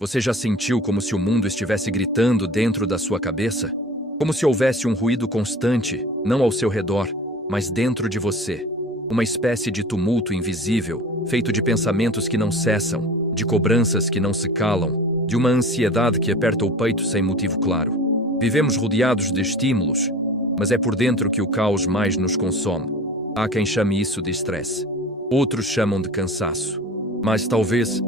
Você já sentiu como se o mundo estivesse gritando dentro da sua cabeça? Como se houvesse um ruído constante, não ao seu redor, mas dentro de você. Uma espécie de tumulto invisível, feito de pensamentos que não cessam, de cobranças que não se calam, de uma ansiedade que aperta o peito sem motivo claro. Vivemos rodeados de estímulos, mas é por dentro que o caos mais nos consome. Há quem chame isso de estresse. Outros chamam de cansaço. Mas talvez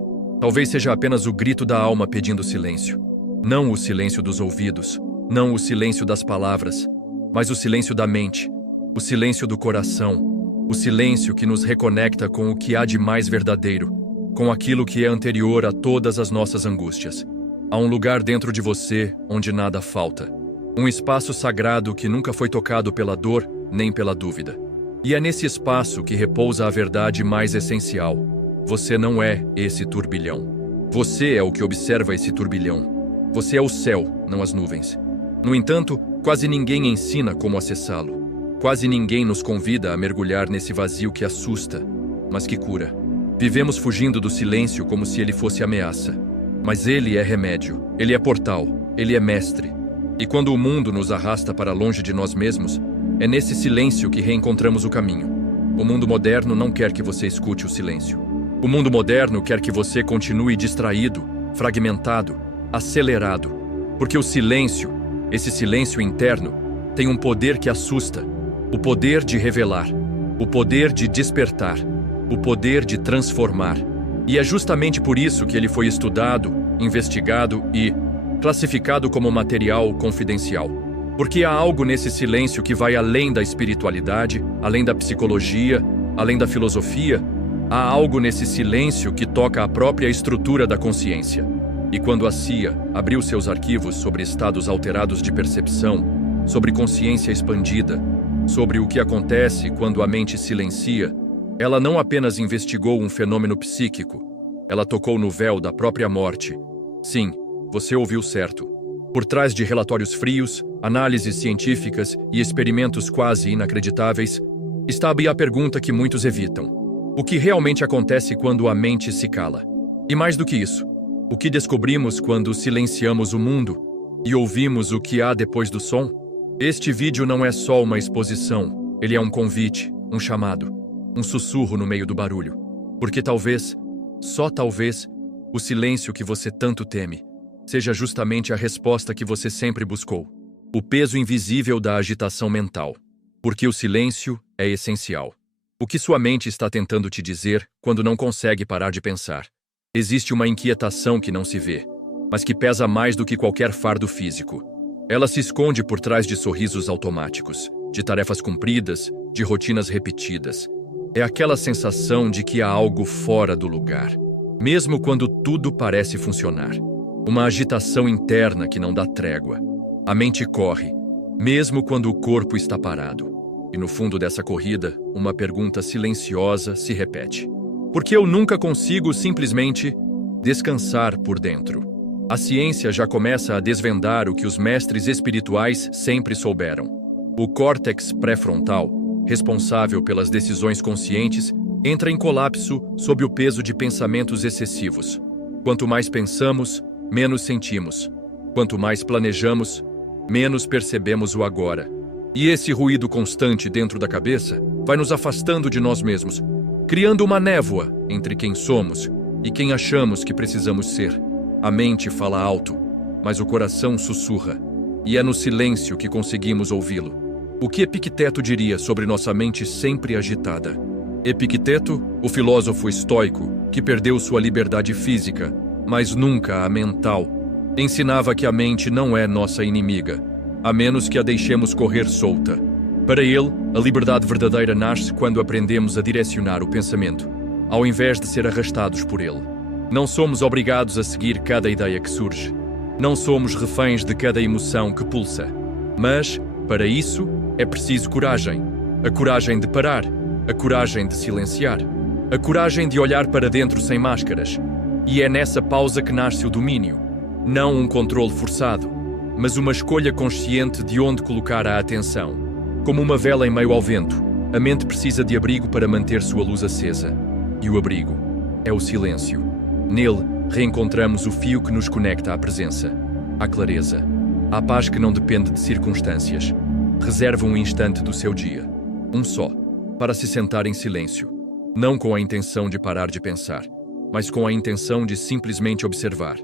seja apenas o grito da alma pedindo silêncio. Não o silêncio dos ouvidos, não o silêncio das palavras, mas o silêncio da mente, o silêncio do coração, o silêncio que nos reconecta com o que há de mais verdadeiro, com aquilo que é anterior a todas as nossas angústias. Há um lugar dentro de você onde nada falta. Um espaço sagrado que nunca foi tocado pela dor nem pela dúvida. E é nesse espaço que repousa a verdade mais essencial. Você não é esse turbilhão. Você é o que observa esse turbilhão. Você é o céu, não as nuvens. No entanto, quase ninguém ensina como acessá-lo. Quase ninguém nos convida a mergulhar nesse vazio que assusta, mas que cura. Vivemos fugindo do silêncio como se ele fosse ameaça. Mas ele é remédio, ele é portal, ele é mestre. E quando o mundo nos arrasta para longe de nós mesmos, é nesse silêncio que reencontramos o caminho. O mundo moderno não quer que você escute o silêncio. O mundo moderno quer que você continue distraído, fragmentado, acelerado. Porque o silêncio, esse silêncio interno, tem um poder que assusta. O poder de revelar, o poder de despertar, o poder de transformar. E é justamente por isso que ele foi estudado, investigado e classificado como material confidencial. Porque há algo nesse silêncio que vai além da espiritualidade, além da psicologia, além da filosofia. Há algo nesse silêncio que toca a própria estrutura da consciência. E quando a CIA abriu seus arquivos sobre estados alterados de percepção, sobre consciência expandida, sobre o que acontece quando a mente silencia, ela não apenas investigou um fenômeno psíquico, ela tocou no véu da própria morte. Sim, você ouviu certo. Por trás de relatórios frios, análises científicas e experimentos quase inacreditáveis, está a pergunta que muitos evitam. O que realmente acontece quando a mente se cala? E mais do que isso, o que descobrimos quando silenciamos o mundo e ouvimos o que há depois do som? Este vídeo não é só uma exposição, ele é um convite, um chamado, um sussurro no meio do barulho. Porque talvez, só talvez, o silêncio que você tanto teme seja justamente a resposta que você sempre buscou. O peso invisível da agitação mental. Porque o silêncio é essencial. O que sua mente está tentando te dizer quando não consegue parar de pensar? Existe uma inquietação que não se vê, mas que pesa mais do que qualquer fardo físico. Ela se esconde por trás de sorrisos automáticos, de tarefas cumpridas, de rotinas repetidas. É aquela sensação de que há algo fora do lugar, mesmo quando tudo parece funcionar. Uma agitação interna que não dá trégua. A mente corre, mesmo quando o corpo está parado. E no fundo dessa corrida, uma pergunta silenciosa se repete. Por que eu nunca consigo simplesmente descansar por dentro? A ciência já começa a desvendar o que os mestres espirituais sempre souberam. O córtex pré-frontal, responsável pelas decisões conscientes, entra em colapso sob o peso de pensamentos excessivos. Quanto mais pensamos, menos sentimos. Quanto mais planejamos, menos percebemos o agora. E esse ruído constante dentro da cabeça vai nos afastando de nós mesmos, criando uma névoa entre quem somos e quem achamos que precisamos ser. A mente fala alto, mas o coração sussurra, e é no silêncio que conseguimos ouvi-lo. O que Epicteto diria sobre nossa mente sempre agitada? Epicteto, o filósofo estoico, que perdeu sua liberdade física, mas nunca a mental, ensinava que a mente não é nossa inimiga, a menos que a deixemos correr solta. Para ele, a liberdade verdadeira nasce quando aprendemos a direcionar o pensamento, ao invés de ser arrastados por ele. Não somos obrigados a seguir cada ideia que surge. Não somos reféns de cada emoção que pulsa. Mas, para isso, é preciso coragem. A coragem de parar, a coragem de silenciar, a coragem de olhar para dentro sem máscaras. E é nessa pausa que nasce o domínio. Não um controle forçado, mas uma escolha consciente de onde colocar a atenção. Como uma vela em meio ao vento, a mente precisa de abrigo para manter sua luz acesa. E o abrigo é o silêncio. Nele, reencontramos o fio que nos conecta à presença, à clareza, à paz que não depende de circunstâncias. Reserva um instante do seu dia, um só, para se sentar em silêncio, não com a intenção de parar de pensar, mas com a intenção de simplesmente observar.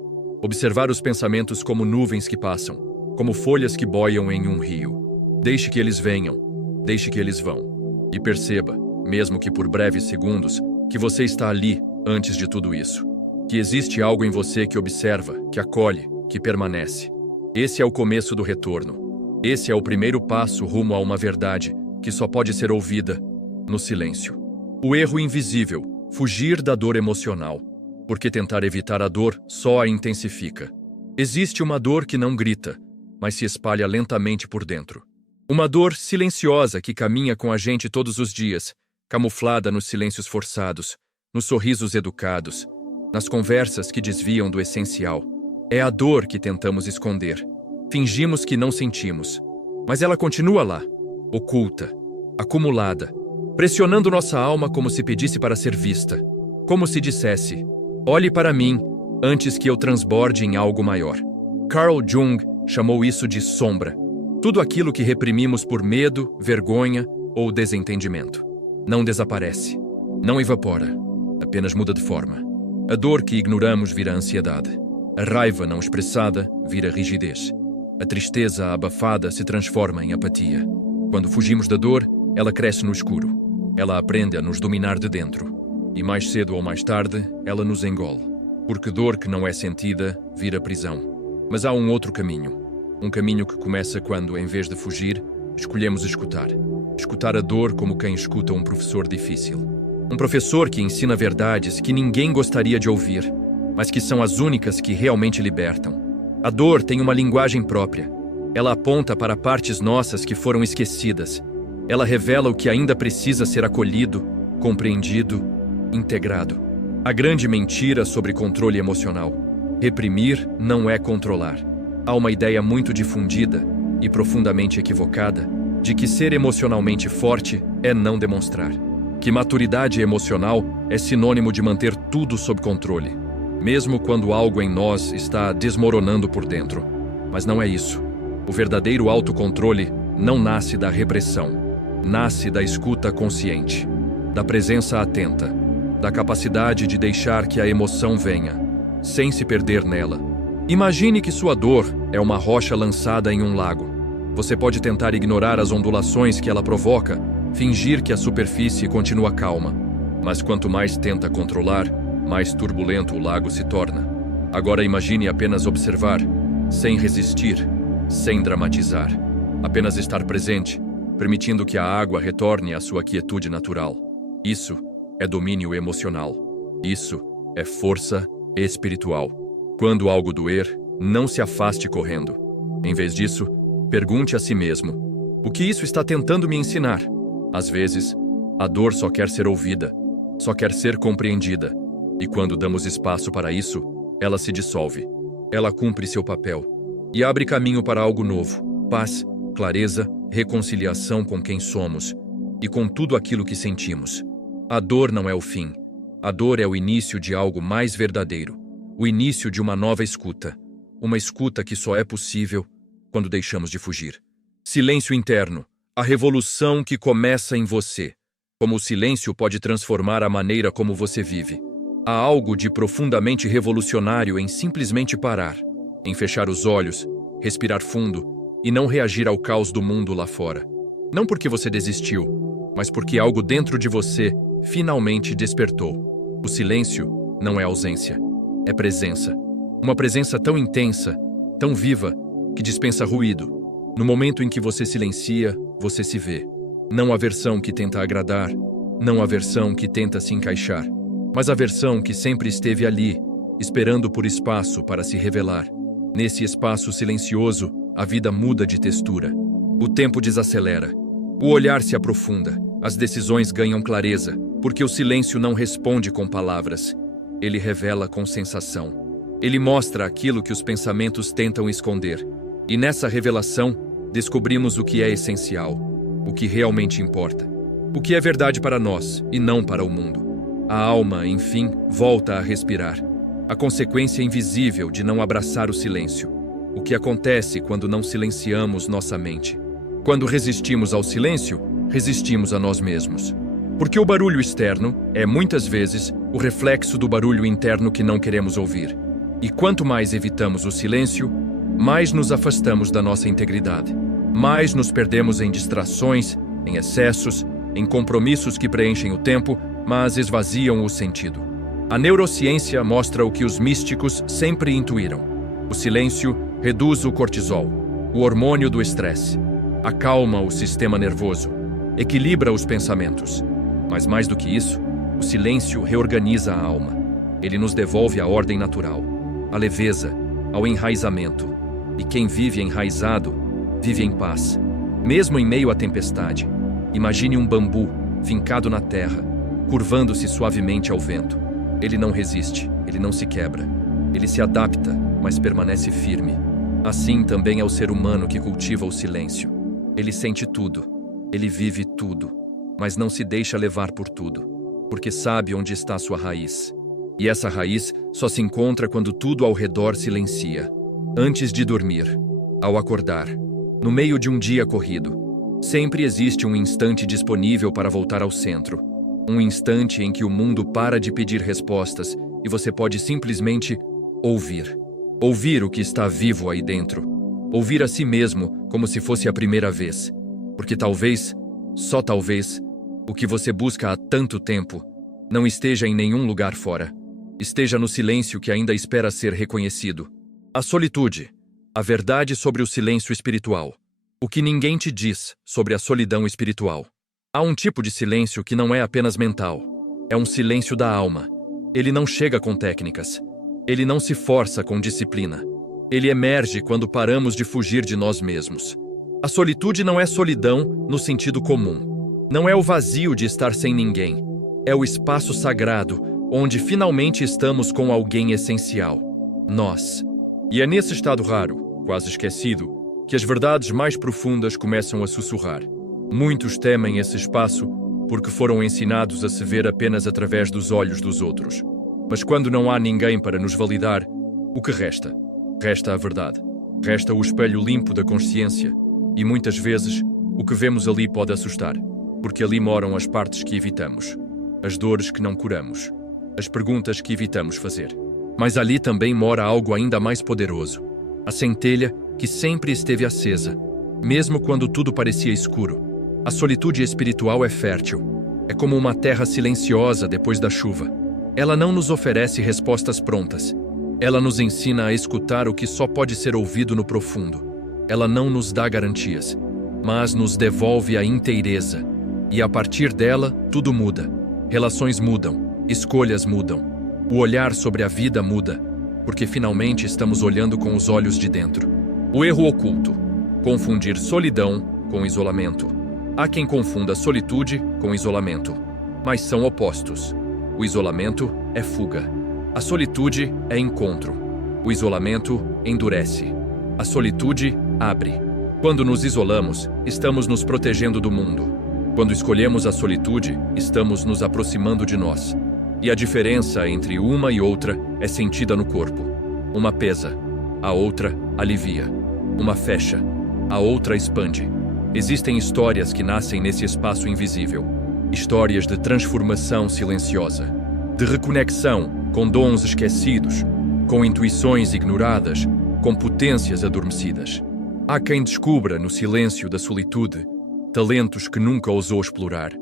Observar os pensamentos como nuvens que passam, como folhas que boiam em um rio. Deixe que eles venham, deixe que eles vão. E perceba, mesmo que por breves segundos, que você está ali antes de tudo isso. Que existe algo em você que observa, que acolhe, que permanece. Esse é o começo do retorno. Esse é o primeiro passo rumo a uma verdade que só pode ser ouvida no silêncio. O erro invisível, fugir da dor emocional, porque tentar evitar a dor só a intensifica. Existe uma dor que não grita, mas se espalha lentamente por dentro. Uma dor silenciosa que caminha com a gente todos os dias, camuflada nos silêncios forçados, nos sorrisos educados, nas conversas que desviam do essencial. É a dor que tentamos esconder. Fingimos que não sentimos, mas ela continua lá, oculta, acumulada, pressionando nossa alma como se pedisse para ser vista, como se dissesse: olhe para mim antes que eu transborde em algo maior. Carl Jung chamou isso de sombra. Tudo aquilo que reprimimos por medo, vergonha ou desentendimento. Não desaparece, não evapora, apenas muda de forma. A dor que ignoramos vira ansiedade. A raiva não expressada vira rigidez. A tristeza abafada se transforma em apatia. Quando fugimos da dor, ela cresce no escuro. Ela aprende a nos dominar de dentro. E mais cedo ou mais tarde, ela nos engole. Porque dor que não é sentida vira prisão. Mas há um outro caminho. Um caminho que começa quando, em vez de fugir, escolhemos escutar. Escutar a dor como quem escuta um professor difícil. Um professor que ensina verdades que ninguém gostaria de ouvir, mas que são as únicas que realmente libertam. A dor tem uma linguagem própria. Ela aponta para partes nossas que foram esquecidas. Ela revela o que ainda precisa ser acolhido, compreendido, integrado. A grande mentira sobre controle emocional. Reprimir não é controlar. Há uma ideia muito difundida e profundamente equivocada de que ser emocionalmente forte é não demonstrar. Que maturidade emocional é sinônimo de manter tudo sob controle, mesmo quando algo em nós está desmoronando por dentro. Mas não é isso. O verdadeiro autocontrole não nasce da repressão. Nasce da escuta consciente, da presença atenta, da capacidade de deixar que a emoção venha, sem se perder nela. Imagine que sua dor é uma rocha lançada em um lago. Você pode tentar ignorar as ondulações que ela provoca, fingir que a superfície continua calma. Mas quanto mais tenta controlar, mais turbulento o lago se torna. Agora imagine apenas observar, sem resistir, sem dramatizar. Apenas estar presente, permitindo que a água retorne à sua quietude natural. Isso é domínio emocional. Isso é força espiritual. Quando algo doer, não se afaste correndo. Em vez disso, pergunte a si mesmo: o que isso está tentando me ensinar? Às vezes, a dor só quer ser ouvida, só quer ser compreendida. E quando damos espaço para isso, ela se dissolve. Ela cumpre seu papel e abre caminho para algo novo: paz, clareza, reconciliação com quem somos e com tudo aquilo que sentimos. A dor não é o fim. A dor é o início de algo mais verdadeiro. O início de uma nova escuta. Uma escuta que só é possível quando deixamos de fugir. Silêncio interno. A revolução que começa em você. Como o silêncio pode transformar a maneira como você vive. Há algo de profundamente revolucionário em simplesmente parar, em fechar os olhos, respirar fundo e não reagir ao caos do mundo lá fora. Não porque você desistiu, mas porque algo dentro de você finalmente despertou. O silêncio não é ausência, é presença. Uma presença tão intensa, tão viva, que dispensa ruído. No momento em que você silencia, você se vê. Não a versão que tenta agradar, não a versão que tenta se encaixar, mas a versão que sempre esteve ali, esperando por espaço para se revelar. Nesse espaço silencioso, a vida muda de textura. O tempo desacelera. O olhar se aprofunda. As decisões ganham clareza, porque o silêncio não responde com palavras. Ele revela com sensação. Ele mostra aquilo que os pensamentos tentam esconder. E nessa revelação, descobrimos o que é essencial, o que realmente importa, o que é verdade para nós e não para o mundo. A alma, enfim, volta a respirar. a consequência invisível de não abraçar o silêncio. O que acontece quando não silenciamos nossa mente? Quando resistimos ao silêncio, resistimos a nós mesmos. Porque o barulho externo é, muitas vezes, o reflexo do barulho interno que não queremos ouvir. E quanto mais evitamos o silêncio, mais nos afastamos da nossa integridade. Mais nos perdemos em distrações, em excessos, em compromissos que preenchem o tempo, mas esvaziam o sentido. A neurociência mostra o que os místicos sempre intuíram. O silêncio reduz o cortisol, o hormônio do estresse, acalma o sistema nervoso, equilibra os pensamentos. Mas mais do que isso, o silêncio reorganiza a alma. Ele nos devolve a ordem natural, a leveza, ao enraizamento. E quem vive enraizado, vive em paz. Mesmo em meio à tempestade, imagine um bambu fincado na terra, curvando-se suavemente ao vento. Ele não resiste, ele não se quebra. Ele se adapta, mas permanece firme. Assim também é o ser humano que cultiva o silêncio. Ele sente tudo, ele vive tudo, mas não se deixa levar por tudo, porque sabe onde está sua raiz. E essa raiz só se encontra quando tudo ao redor silencia. Antes de dormir, ao acordar, no meio de um dia corrido, sempre existe um instante disponível para voltar ao centro. Um instante em que o mundo para de pedir respostas e você pode simplesmente ouvir. Ouvir o que está vivo aí dentro. Ouvir a si mesmo como se fosse a primeira vez. Porque talvez, só talvez, o que você busca há tanto tempo não esteja em nenhum lugar fora. Esteja no silêncio que ainda espera ser reconhecido. A solitude, a verdade sobre o silêncio espiritual. O que ninguém te diz sobre a solidão espiritual. Há um tipo de silêncio que não é apenas mental. É um silêncio da alma. Ele não chega com técnicas. Ele não se força com disciplina. Ele emerge quando paramos de fugir de nós mesmos. A solitude não é solidão no sentido comum. Não é o vazio de estar sem ninguém. É o espaço sagrado onde finalmente estamos com alguém essencial. Nós. E é nesse estado raro, quase esquecido, que as verdades mais profundas começam a sussurrar. Muitos temem esse espaço porque foram ensinados a se ver apenas através dos olhos dos outros. Mas quando não há ninguém para nos validar, o que resta? Resta a verdade. Resta o espelho limpo da consciência. E muitas vezes, o que vemos ali pode assustar, porque ali moram as partes que evitamos, as dores que não curamos, as perguntas que evitamos fazer. Mas ali também mora algo ainda mais poderoso, a centelha que sempre esteve acesa, mesmo quando tudo parecia escuro. A solitude espiritual é fértil, é como uma terra silenciosa depois da chuva. Ela não nos oferece respostas prontas. Ela nos ensina a escutar o que só pode ser ouvido no profundo. Ela não nos dá garantias, mas nos devolve a inteireza. E a partir dela, tudo muda. Relações mudam, escolhas mudam. O olhar sobre a vida muda, porque finalmente estamos olhando com os olhos de dentro. O erro oculto: confundir solidão com isolamento. Há quem confunda solitude com isolamento, mas são opostos. O isolamento é fuga. A solitude é encontro. O isolamento endurece. A solitude abre. Quando nos isolamos, estamos nos protegendo do mundo. Quando escolhemos a solitude, estamos nos aproximando de nós. E a diferença entre uma e outra é sentida no corpo. Uma pesa, a outra alivia. Uma fecha, a outra expande. Existem histórias que nascem nesse espaço invisível. Histórias de transformação silenciosa, de reconexão com dons esquecidos, com intuições ignoradas, com potências adormecidas. Há quem descubra no silêncio da solitude talentos que nunca ousou explorar,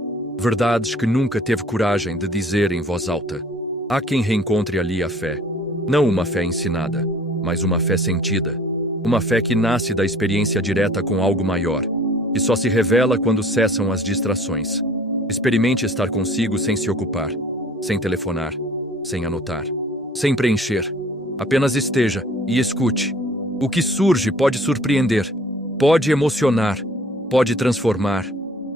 verdades que nunca teve coragem de dizer em voz alta. Há quem reencontre ali a fé, não uma fé ensinada, mas uma fé sentida, uma fé que nasce da experiência direta com algo maior, que só se revela quando cessam as distrações. Experimente estar consigo sem se ocupar, sem telefonar, sem anotar, sem preencher. Apenas esteja e escute. O que surge pode surpreender, pode emocionar, pode transformar,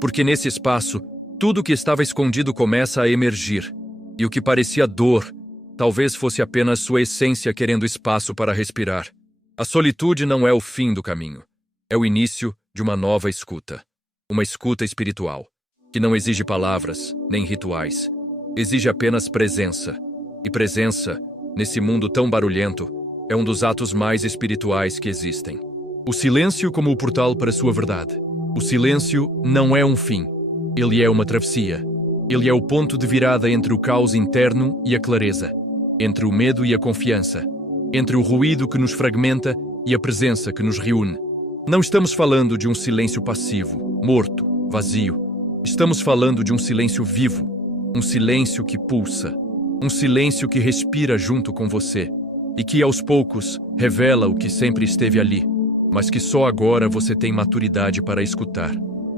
porque nesse espaço, tudo que estava escondido começa a emergir, e o que parecia dor, talvez fosse apenas sua essência querendo espaço para respirar. A solitude não é o fim do caminho, é o início de uma nova escuta, uma escuta espiritual, que não exige palavras nem rituais, exige apenas presença, e presença nesse mundo tão barulhento, é um dos atos mais espirituais que existem. O silêncio como o portal para a sua verdade. O silêncio não é um fim. Ele é uma travessia. Ele é o ponto de virada entre o caos interno e a clareza, entre o medo e a confiança, entre o ruído que nos fragmenta e a presença que nos reúne. Não estamos falando de um silêncio passivo, morto, vazio. Estamos falando de um silêncio vivo, um silêncio que pulsa, um silêncio que respira junto com você e que, aos poucos, revela o que sempre esteve ali, mas que só agora você tem maturidade para escutar.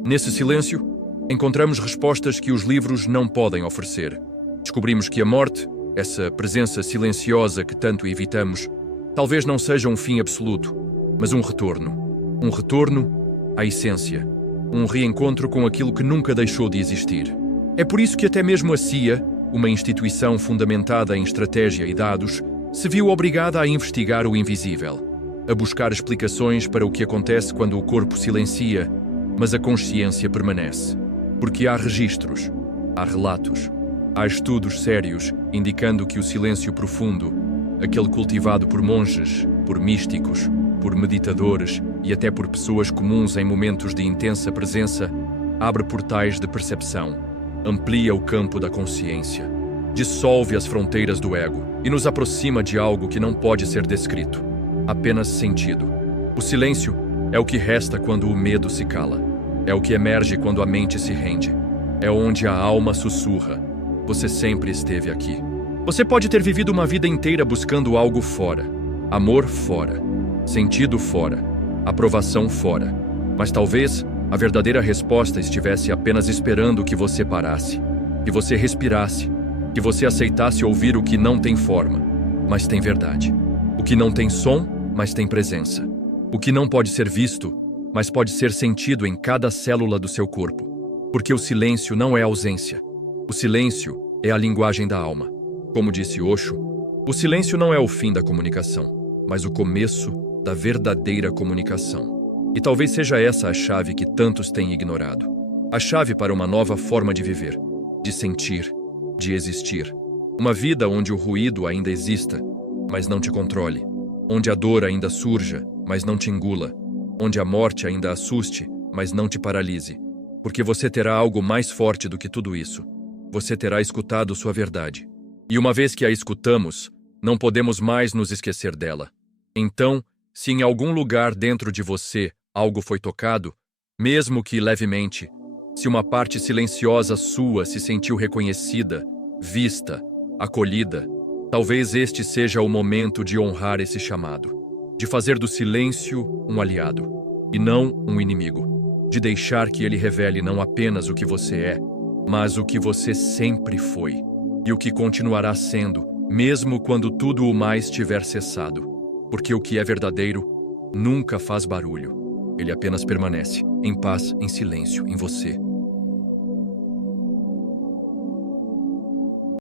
Nesse silêncio, encontramos respostas que os livros não podem oferecer. Descobrimos que a morte, essa presença silenciosa que tanto evitamos, talvez não seja um fim absoluto, mas um retorno. Um retorno à essência. Um reencontro com aquilo que nunca deixou de existir. É por isso que até mesmo a CIA, uma instituição fundamentada em estratégia e dados, se viu obrigada a investigar o invisível, a buscar explicações para o que acontece quando o corpo silencia, mas a consciência permanece. Porque há registros, há relatos, há estudos sérios indicando que o silêncio profundo, aquele cultivado por monges, por místicos, por meditadores e até por pessoas comuns em momentos de intensa presença, abre portais de percepção, amplia o campo da consciência, dissolve as fronteiras do ego e nos aproxima de algo que não pode ser descrito, apenas sentido. O silêncio é o que resta quando o medo se cala, é o que emerge quando a mente se rende, é onde a alma sussurra. Você sempre esteve aqui. Você pode ter vivido uma vida inteira buscando algo fora, amor fora, sentido fora, aprovação fora, mas talvez a verdadeira resposta estivesse apenas esperando que você parasse, que você respirasse, que você aceitasse ouvir o que não tem forma, mas tem verdade. O que não tem som, mas tem presença. O que não pode ser visto, mas pode ser sentido em cada célula do seu corpo. Porque o silêncio não é ausência. O silêncio é a linguagem da alma. Como disse Osho, o silêncio não é o fim da comunicação, mas o começo da verdadeira comunicação. E talvez seja essa a chave que tantos têm ignorado. A chave para uma nova forma de viver, de sentir, de existir. Uma vida onde o ruído ainda exista, mas não te controle. Onde a dor ainda surja, mas não te engula. Onde a morte ainda assuste, mas não te paralise. Porque você terá algo mais forte do que tudo isso. Você terá escutado sua verdade. E uma vez que a escutamos, não podemos mais nos esquecer dela. Então, se em algum lugar dentro de você algo foi tocado, mesmo que levemente, se uma parte silenciosa sua se sentiu reconhecida, vista, acolhida, talvez este seja o momento de honrar esse chamado, de fazer do silêncio um aliado, e não um inimigo, de deixar que ele revele não apenas o que você é, mas o que você sempre foi, e o que continuará sendo, mesmo quando tudo o mais tiver cessado. Porque o que é verdadeiro nunca faz barulho. Ele apenas permanece, em paz, em silêncio, em você.